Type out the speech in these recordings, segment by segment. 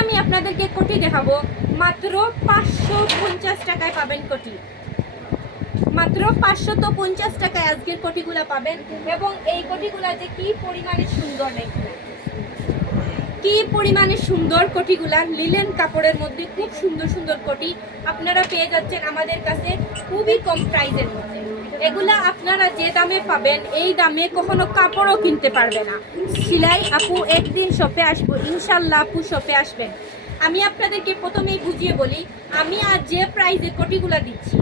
আমি আপনাদেরকে কোটি দেখাবো, মাত্র 550 টাকায় পাবেন কোটি। মাত্র 550 টাকায় আজকের কোটিগুলা পাবেন। এবং এই কোটিগুলা যে কি পরিমাণে সুন্দর, দেখুন কি পরিমাণে সুন্দর কোটিগুলা, লিলেন কাপড়ের মধ্যে খুব সুন্দর সুন্দর কোটি আপনারা পেয়ে যাচ্ছেন আমাদের কাছে খুবই কম প্রাইসের মধ্যে। এগুলা আপনারা যে দামে পাবেন এই দামে কখনো কাপড়ও কিনতে পারবে না। সিলাই আপু একদিন শপে আসবো, ইনশাল্লাহ আপু শপে আসবেন। আমি আপনাদেরকে প্রথমেই বুঝিয়ে বলি, আমি আজ যে প্রাইসে কোটিগুলা দিচ্ছি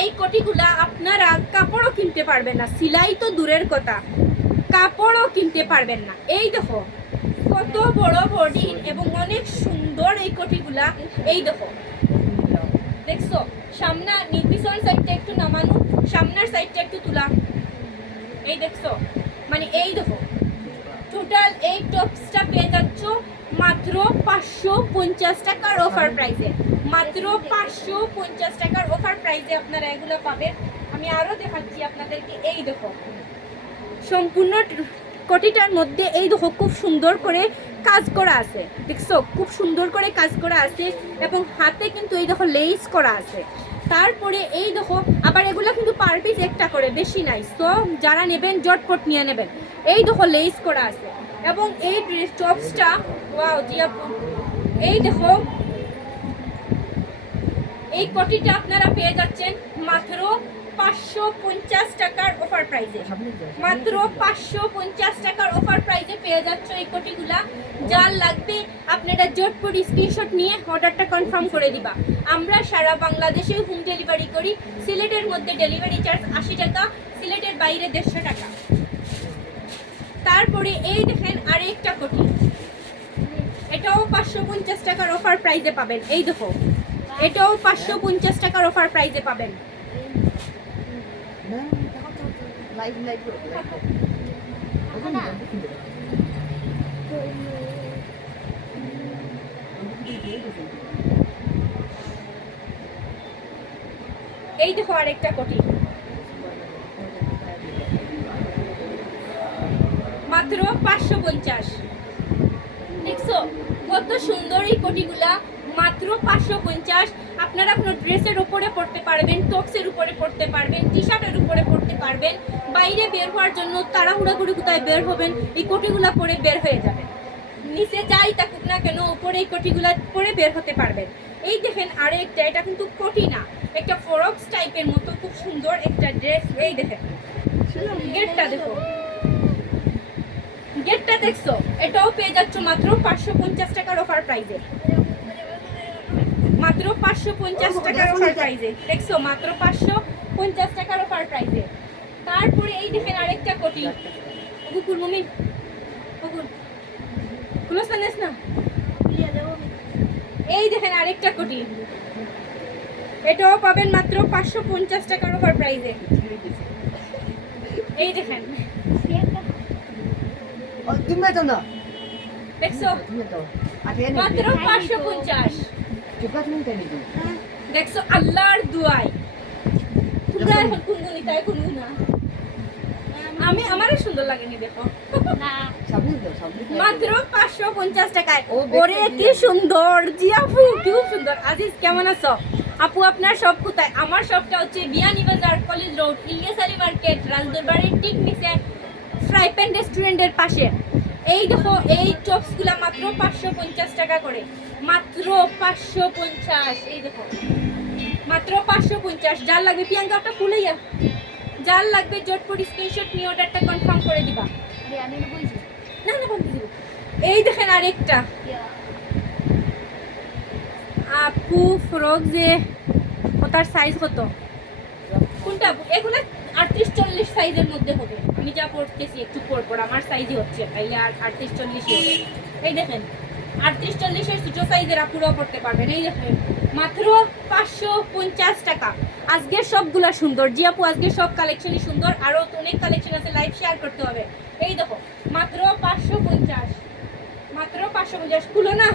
এই কোটিগুলা আপনারা কাপড়ও কিনতে পারবেন না, সিলাই তো দূরের কথা, কাপড়ও কিনতে পারবেন না। এই দেখো কত বড় বডি এবং অনেক সুন্দর এই কোটিগুলা। এই দেখো, দেখছো সামনা পিছন সাইডটা একটু নামানো, সামনের সাইডটা একটু তুলা। এই দেখছো, মানে এই দেখো টোটাল এই টপসটা পেয়ে যাচ্ছ মাত্র 550 টাকার অফার প্রাইসে। মাত্র 550 টাকার অফার প্রাইসে আপনারা এগুলো পাবেন। আমি আরো দেখাচ্ছি আপনাদেরকে। এই দেখো সম্পূর্ণ কোটিটার মধ্যে এই দেখো খুব সুন্দর করে কাজ করা আছে, দেখছো খুব সুন্দর করে কাজ করা আছে এবং হাতে কিন্তু এই দেখো লেস করা আছে। তারপরে এই দেখো আবার এগুলো কিন্তু পার পিস একটা করে, বেশি নাই। তো যারা নেবেন জটপট নিয়ে নেবেন। এই দেখো লেস করা আছে এবং এই ড্রেস টপসটা ওয়াও জিয়া, এই দেখো এই কোটিটা আপনারা পেয়ে যাচ্ছেন মাত্র 550 টাকার অফার প্রাইসে। মাত্র 550 টাকার অফার প্রাইসে পেয়ে যাচ্ছ এই কোটিগুলা। যার লাগবে আপনারা জটপট স্ক্রিনশট নিয়ে অর্ডারটা কনফার্ম করে দিবা। আমরা সারা বাংলাদেশে হোম ডেলিভারি করি। সিলেটের মধ্যে ডেলিভারি চার্জ 80 টাকা, সিলেটের বাইরে 150 টাকা। তারপরে এই দেখেন আরেকটা কোটি, এটাও 550 টাকার অফার প্রাইসে পাবেন। এই দেখো এটাও 550 টাকার অফার প্রাইসে পাবেন। এই দেখো আরেকটা কোটি, মাত্র 550। দেখছো কত সুন্দর এই কোটিগুলা, মাত্র 550। আপনারা কোনো ড্রেসের উপরে পড়তে পারবেন, টপসের উপরে পড়তে পারবেন, টি শার্টের উপরে পড়তে পারবেন। বাইরে বের হওয়ার জন্য তাড়াহুড়া করে কোথায় বের হবেন, এই কোটিগুলা পরে বের হয়ে যাবেন। নিচে যাই থাকুক না কেন উপরে এই কোটিগুলা পরে বের হতে পারবেন। এই দেখেন আরেকটা, এটা কিন্তু কোটি না, একটা ফ্রকস টাইপের মতো খুব সুন্দর একটা ড্রেস। এই দেখেন গেটটা দেখো, গেটটা দেখছো, এটাও পেয়ে যাচ্ছ মাত্র 550 টাকার অফার প্রাইসে। মাত্র 550 টাকার অফার প্রাইসে, দেখছো মাত্র 550 টাকার অফার প্রাইসে। তারপরে এই দেখেন আরেকটা কোটি, কুকুর মমি কুকুর ক্লোজ আনেস না। এই দেখেন আরেকটা কোটি, এটাও পাবেন মাত্র 550 টাকার অফার প্রাইসে। এই দেখেন দেখছো মাত্র 550। দেখছো আল্লাহর দুয়াই আমি আমারও সুন্দর লাগেনি, দেখো মাত্র 550 টাকায়। ওরে কি সুন্দর জি আপু, কি সুন্দর। আজিজ কেমন আছো আপু? আপনার সব কোথায়? আমার সবটা হচ্ছে Beanibazar college road, Ilias Ali market, রাজদরবারের ঠিক নিচে ফ্রাই প্যান রেস্টুরেন্টের পাশে। এই দেখো এই চপসগুলা মাত্র 550 টাকা করে, মাত্র 550। এই দেখো মাত্র 550। যার লাগবে প্রিয়াঙ্কা ওটা খুলেইয়া, যার লাগবে জটপট স্ক্রিনশট নিয়ে অর্ডারটা কনফার্ম করে দিবা। না না বলতে দিব। এই দেখেন আরেকটা আপু ফ্রক, যে ওটার সাইজ কত? কোনটা? এগুলো 38-40 সাইজের মধ্যে হবে। আমি যা পড়তেছি একটু পর আমার সাইজই হচ্ছে, তাইলে আর 38-40 হবে। এই দেখেন 38-40 ছোট সাইজের আপুরাও পড়তে পারবেন। এই দেখেন মাত্র 550 টাকা। আজকের সবগুলা সুন্দর জি আপু, আজকের সব কালেকশনই সুন্দর। আরো অনেক কালেকশন আছে, লাইভ শেয়ার করতে হবে। এই দেখো মাত্র 550, মাত্র 550। খুলো না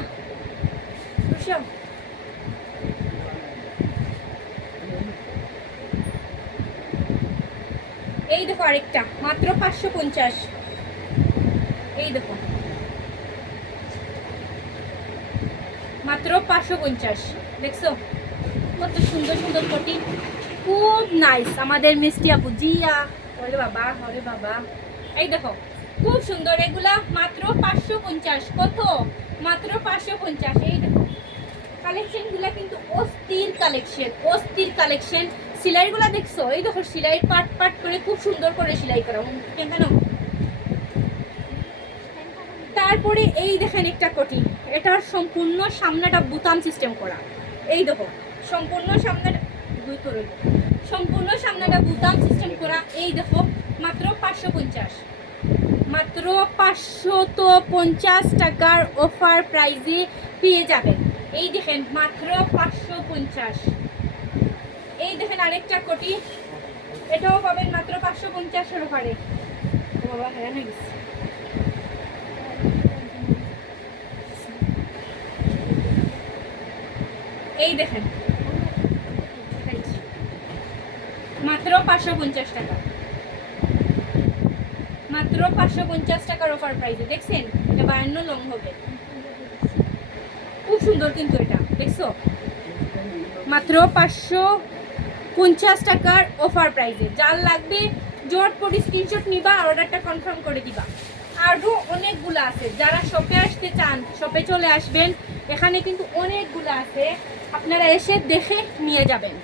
এই দেখো আরেকটা মাত্র 550। এই দেখো মাত্র 550। দেখছো কত সুন্দর সুন্দর কোটি, খুব নাইস আমাদের মিষ্টি আপু জিয়া। ওরে বাবা ওরে বাবা, এই দেখো খুব সুন্দর এগুলা, মাত্র 550। কত? মাত্র 550। এই দেখো কালেকশনগুলা কিন্তু অস্থির কালেকশন, অস্থির কালেকশন। সেলাইগুলা দেখছো, এই দেখো সেলাই পাট পাট করে খুব সুন্দর করে সেলাই করা কেন। তারপরে এই দেখেন একটা কোটি, এটার সম্পূর্ণ সামনেটা বুতাম সিস্টেম করা। এই দেখো সম্পূর্ণ সামনেটা সম্পূর্ণ সামনেটা বুতাম সিস্টেম করা। এই দেখো মাত্র 550, মাত্র 550 টাকার অফার প্রাইজে পেয়ে যাবেন। এই দেখেন মাত্র 550। এই দেখেন আরেকটা কোটি, এটাও পাবেন মাত্র 550 অফারে। বাবা হ্যাঁ না গেছে। এই দেখেন মাত্র 550 টাকা, মাত্র 550 টাকার অফার প্রাইসে। দেখছেন এটা 52 লং হবে, খুব সুন্দর কিন্তু এটা দেখছো, মাত্র 550 টাকার অফার প্রাইসে। যার লাগবে জটপট স্ক্রিনশট নিবা আর অর্ডারটা কনফার্ম করে দিবা। আরও অনেকগুলো আছে, যারা শপে আসতে চান শপে চলে আসবেন, এখানে কিন্তু অনেকগুলো আছে, আপনারা এসে দেখে নিয়ে যাবেন।